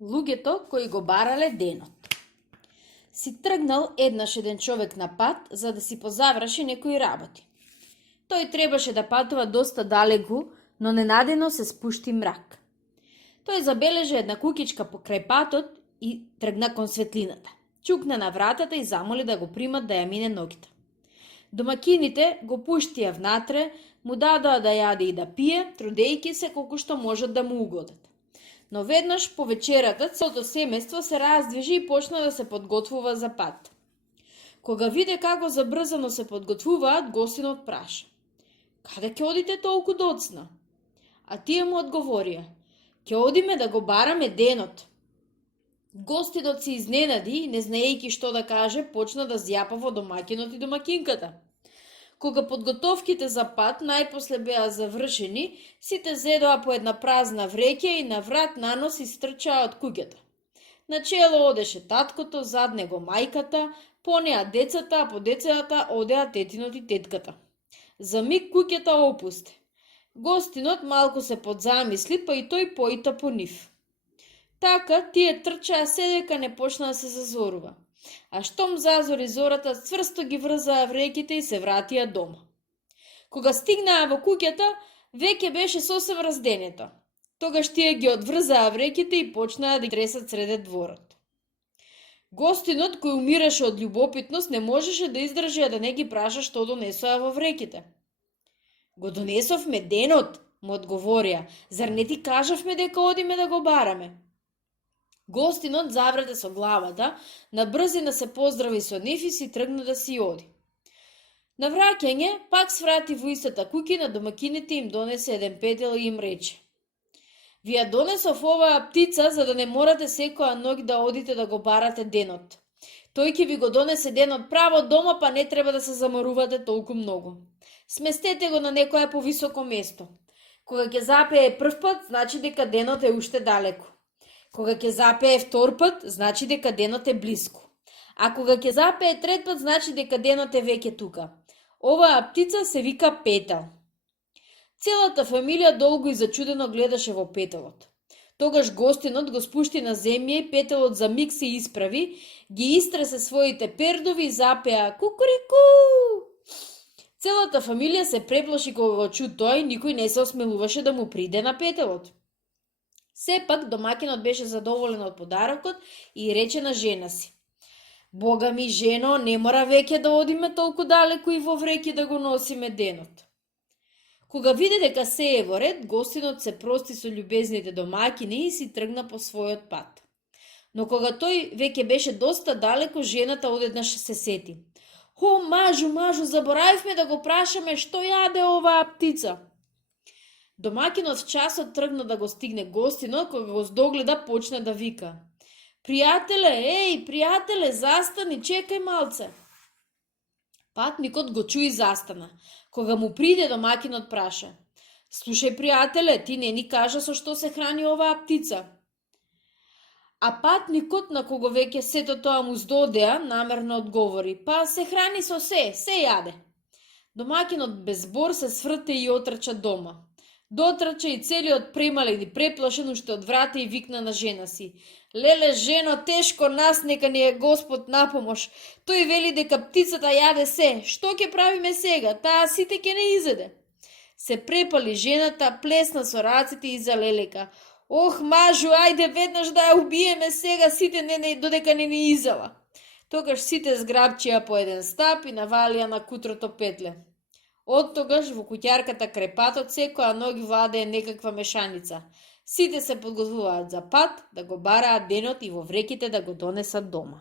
Луѓето кои го барале денот. Си тргнал еднаш еден човек на пат за да си позаврши некои работи. Тој требаше да патува доста далеку, но ненадено се спушти мрак. Тој забележа една кукичка покрај патот и тргна кон светлината. Чукна на вратата и замоли да го примат да ја мине ноќта. Домакините го пуштија внатре, му дадоа да јаде и да пие, трудејќи се колку што можат да му угодат. Но веднаш по вечерата целото семејство се раздвижи и почна да се подготвува за пат. Кога виде како забрзано се подготвуваат, гостинот праша: "Каде ќе одите толку доцна?" А тие му одговорија: "Ќе одиме да го бараме денот." Гостинот се изненади и, не знаејќи што да каже, почна да зјапа во домакинот и домакинката. Кога подготовките за пат најпосле беа завршени, сите зедоа по една празна вреќа и на врат нанос истрчаа од куќата. Начело одеше таткото, зад него мајката, по неа децата, а по децата одеа тетинот и тетката. За миг куќата опусте. Гостинот малку се подзамисли, па и тој поита по нив. Така тие трчаа седека не почна да се зазорува. А штом зазори зората, цврсто ги врзаа вреќите и се вратија дома. Кога стигнаа во куќата, веќе беше сосем разденето. Тогаш тие ги одврзаа вреќите и почнаа да ги тресат среде дворот. Гостинот, кој умираше од љубопитност, не можеше да издржи да не ги праша што донесоа во вреќите. "Го донесовме денот," му одговорија. "Зар не ти кажавме дека одиме да го бараме?" Гостинот заврете со главата, на брзина се поздрави со нив и си тргна да си оди. На враќање, пак сврати во истата куќа, на домакините им донесе еден петел и им рече: "Ви ја донесов оваа птица за да не морате секоја ноќ да одите да го барате денот. Тој ќе ви го донесе денот право дома, па не треба да се заморувате толку многу. Сместете го на некое повисоко место. Кога ќе запее прв пат, значи дека денот е уште далеку. Кога ќе запее втор пат, значи дека денот е блиску. А кога ќе запее трет пат, значи дека денот е веќе тука. Оваа птица се вика Петел." Целата фамилија долго и зачудено гледаше во петелот. Тогаш гостинот го спушти на земја и петелот за миг се исправи, ги истресе своите пердови и запеа кукурику. Целата фамилија се преплаши кога го чу тоа и никој не се осмелуваше да му приде на петелот. Сепак домакинот беше задоволен од подарокот и рече на жена си: "Бога ми, жено, не мора веќе да одиме толку далеку и во вреќи да го носиме денот." Кога виде дека се е во ред, гостинот се прости со љубезните домакини и си тргна по својот пат. Но кога тој веќе беше доста далеку, жената одеднаш се сети: "О, мажу, заборавивме да го прашаме што јаде оваа птица." Домакинот часот тргна да го стигне гостинот, кога го здогледа почна да вика: пријателе, застани, чекај малце." Патникот го чу и застана. Кога му приде, домакинот праша: "Слушај, пријателе, ти не ни кажа со што се храни оваа птица?" А патникот, на кого веќе сето тоа му здодеа, намерно одговори: "Па се храни со се јаде." Домакинот без збор се сврте и отрча дома. Дотрча и целиот премален и преплашен уште од врата и викна на жена си: "Леле, жено, тешко нас, нека ни е Господ на помош. Тој вели дека птицата јаде се. Што ќе правиме сега? Таа сите ќе не изеде." Се препали жената, плесна со раците и залелека: "Ох, мажу, ајде веднаш да ја убиеме сега сите додека не ни изела." Тогаш сите зграбчија по еден стап и навалија на кутрото петле. Од тогаш во куќарката крај патот секоја ноќ владее некаква мешаница. Сите се подготвуваат за пат, да го бараат денот и во вреќите да го донесат дома.